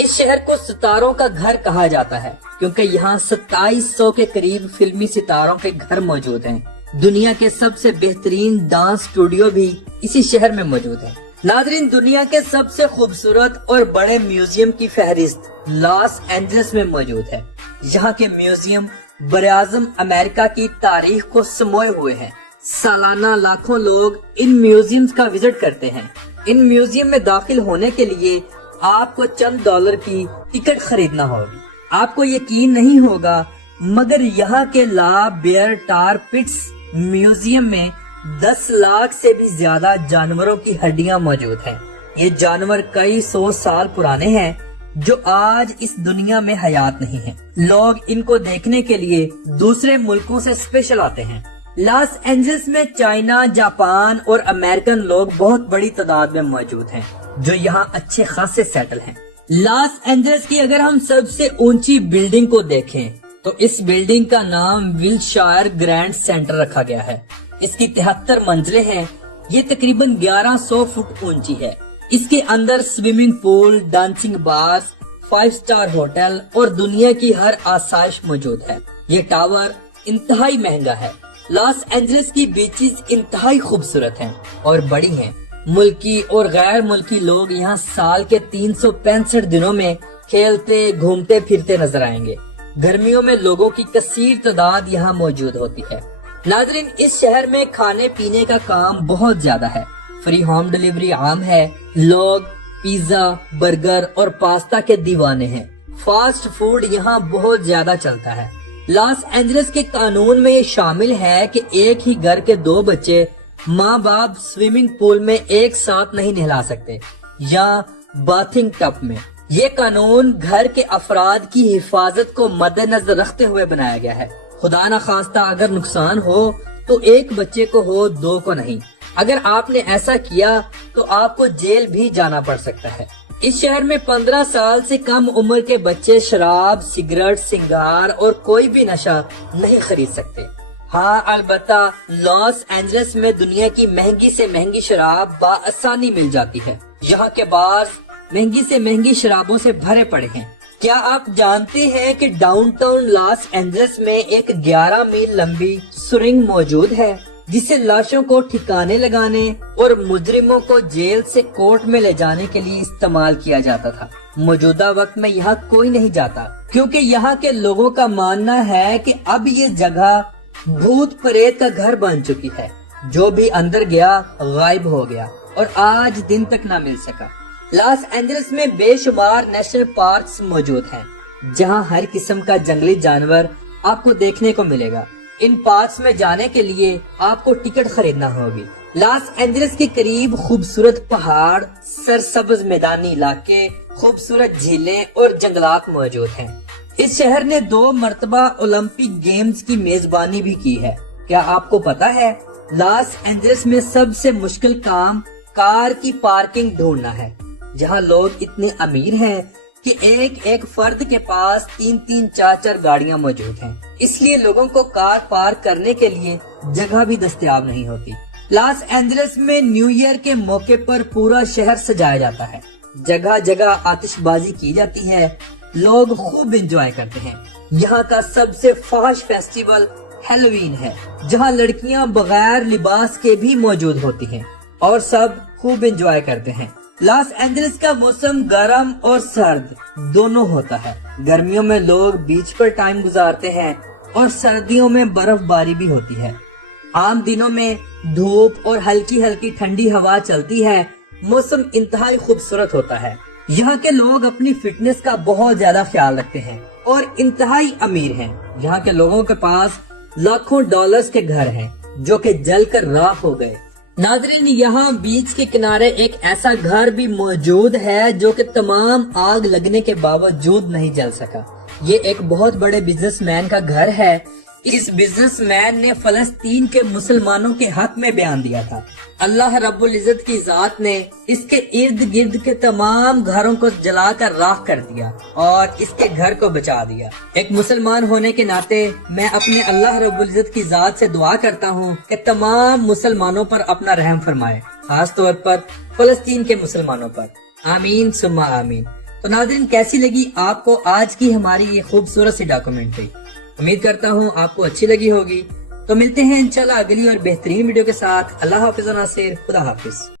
اس شہر کو ستاروں کا گھر کہا جاتا ہے کیونکہ یہاں 2700 کے قریب فلمی ستاروں کے گھر موجود ہیں۔ دنیا کے سب سے بہترین ڈانس اسٹوڈیو بھی اسی شہر میں موجود ہے۔ ناظرین، دنیا کے سب سے خوبصورت اور بڑے میوزیم کی فہرست لاس اینجلس میں موجود ہے۔ یہاں کے میوزیم براعظم امریکہ کی تاریخ کو سموئے ہوئے ہیں۔ سالانہ لاکھوں لوگ ان میوزیمز کا وزٹ کرتے ہیں۔ ان میوزیم میں داخل ہونے کے لیے آپ کو چند ڈالر کی ٹکٹ خریدنا ہوگی۔ آپ کو یقین نہیں ہوگا مگر یہاں کے لا بیئر ٹار پٹس میوزیم میں 10 لاکھ سے بھی زیادہ جانوروں کی ہڈیاں موجود ہیں۔ یہ جانور کئی 100 سال پرانے ہیں جو آج اس دنیا میں حیات نہیں ہیں۔ لوگ ان کو دیکھنے کے لیے دوسرے ملکوں سے اسپیشل آتے ہیں۔ لاس اینجلس میں چائنا، جاپان اور امریکن لوگ بہت بڑی تعداد میں موجود ہیں جو یہاں اچھے خاصے سیٹل ہیں۔ لاس اینجلس کی اگر ہم سب سے اونچی بلڈنگ کو دیکھیں تو اس بلڈنگ کا نام ولشائر گرینڈ سینٹر رکھا گیا ہے۔ اس کی 73 منزلیں ہیں۔ یہ تقریباً 1100 فٹ اونچی ہے۔ اس کے اندر swimming pool, dancing bars, 5 star hotel اور دنیا کی ہر آسائش موجود ہے۔ یہ ٹاور انتہائی مہنگا ہے۔ لاس اینجلس کی بیچز انتہائی خوبصورت ہیں اور بڑی ہیں۔ ملکی اور غیر ملکی لوگ یہاں سال کے 365 دنوں میں کھیلتے گھومتے پھرتے نظر آئیں گے۔ گرمیوں میں لوگوں کی کثیر تعداد یہاں موجود ہوتی ہے۔ ناظرین، اس شہر میں کھانے پینے کا کام بہت زیادہ ہے۔ فری ہوم ڈیلیوری عام ہے۔ لوگ پیزا، برگر اور پاستا کے دیوانے ہیں۔ فاسٹ فوڈ یہاں بہت زیادہ چلتا ہے۔ لاس اینجلس کے قانون میں یہ شامل ہے کہ ایک ہی گھر کے 2 بچے ماں باپ سوئمنگ پول میں ایک ساتھ نہیں نہلا سکتے یا باتھنگ ٹب میں۔ یہ قانون گھر کے افراد کی حفاظت کو مد نظر رکھتے ہوئے بنایا گیا ہے۔ خدا نہ خواستہ اگر نقصان ہو تو ایک بچے کو ہو، 2 کو نہیں۔ اگر آپ نے ایسا کیا تو آپ کو جیل بھی جانا پڑ سکتا ہے۔ اس شہر میں 15 سال سے کم عمر کے بچے شراب، سگریٹ، سنگار اور کوئی بھی نشہ نہیں خرید سکتے۔ ہاں، البتہ لاس اینجلس میں دنیا کی مہنگی سے مہنگی شراب بآسانی مل جاتی ہے۔ یہاں کے بارز مہنگی سے مہنگی شرابوں سے بھرے پڑے ہیں۔ کیا آپ جانتے ہیں کہ ڈاؤن ٹاؤن لاس اینجلس میں ایک 11 میل لمبی سرنگ موجود ہے جسے لاشوں کو ٹھکانے لگانے اور مجرموں کو جیل سے کورٹ میں لے جانے کے لیے استعمال کیا جاتا تھا؟ موجودہ وقت میں یہاں کوئی نہیں جاتا کیونکہ یہاں کے لوگوں کا ماننا ہے کہ اب یہ جگہ بھوت پریت کا گھر بن چکی ہے۔ جو بھی اندر گیا غائب ہو گیا اور آج دن تک نہ مل سکا۔ لاس اینجلس میں بے شمار نیشنل پارکس موجود ہیں جہاں ہر قسم کا جنگلی جانور آپ کو دیکھنے کو ملے گا۔ ان پارکس میں جانے کے لیے آپ کو ٹکٹ خریدنا ہوگی۔ لاس اینجلس کے قریب خوبصورت پہاڑ، سرسبز میدانی علاقے، خوبصورت جھیلیں اور جنگلات موجود ہیں۔ اس شہر نے 2 مرتبہ اولمپک گیمز کی میزبانی بھی کی ہے۔ کیا آپ کو پتا ہے لاس اینجلس میں سب سے مشکل کام کار کی پارکنگ ڈھونڈنا ہے؟ جہاں لوگ اتنے امیر ہیں کہ ایک فرد کے پاس 3 4 گاڑیاں موجود ہیں، اس لیے لوگوں کو کار پارک کرنے کے لیے جگہ بھی دستیاب نہیں ہوتی۔ لاس اینجلس میں نیو ایئر کے موقع پر پورا شہر سجایا جاتا ہے۔ جگہ جگہ آتش بازی کی جاتی ہے، لوگ خوب انجوائے کرتے ہیں۔ یہاں کا سب سے فحش فیسٹیول ہیلووین ہے جہاں لڑکیاں بغیر لباس کے بھی موجود ہوتی ہیں اور سب خوب انجوائے کرتے ہیں۔ لاس اینجلس کا موسم گرم اور سرد دونوں ہوتا ہے۔ گرمیوں میں لوگ بیچ پر ٹائم گزارتے ہیں اور سردیوں میں برف باری بھی ہوتی ہے۔ عام دنوں میں دھوپ اور ہلکی ہلکی ٹھنڈی ہوا چلتی ہے۔ موسم انتہائی خوبصورت ہوتا ہے۔ یہاں کے لوگ اپنی فٹنس کا بہت زیادہ خیال رکھتے ہیں اور انتہائی امیر ہیں۔ یہاں کے لوگوں کے پاس لاکھوں ڈالرز کے گھر ہیں جو کہ جل کر راکھ ہو گئے۔ ناظرین، یہاں بیچ کے کنارے ایک ایسا گھر بھی موجود ہے جو کہ تمام آگ لگنے کے باوجود نہیں جل سکا۔ یہ ایک بہت بڑے بزنس مین کا گھر ہے۔ اس بزنس مین نے فلسطین کے مسلمانوں کے حق میں بیان دیا تھا۔ اللہ رب العزت کی ذات نے اس کے ارد گرد کے تمام گھروں کو جلا کر راکھ کر دیا اور اس کے گھر کو بچا دیا۔ ایک مسلمان ہونے کے ناطے میں اپنے اللہ رب العزت کی ذات سے دعا کرتا ہوں کہ تمام مسلمانوں پر اپنا رحم فرمائے، خاص طور پر فلسطین کے مسلمانوں پر۔ آمین ثم آمین۔ تو ناظرین کیسی لگی آپ کو آج کی ہماری یہ خوبصورت سی ڈاکومنٹری؟ امید کرتا ہوں آپ کو اچھی لگی ہوگی۔ تو ملتے ہیں انشاءاللہ اگلی اور بہترین ویڈیو کے ساتھ۔ اللہ حافظ ناصر، خدا حافظ۔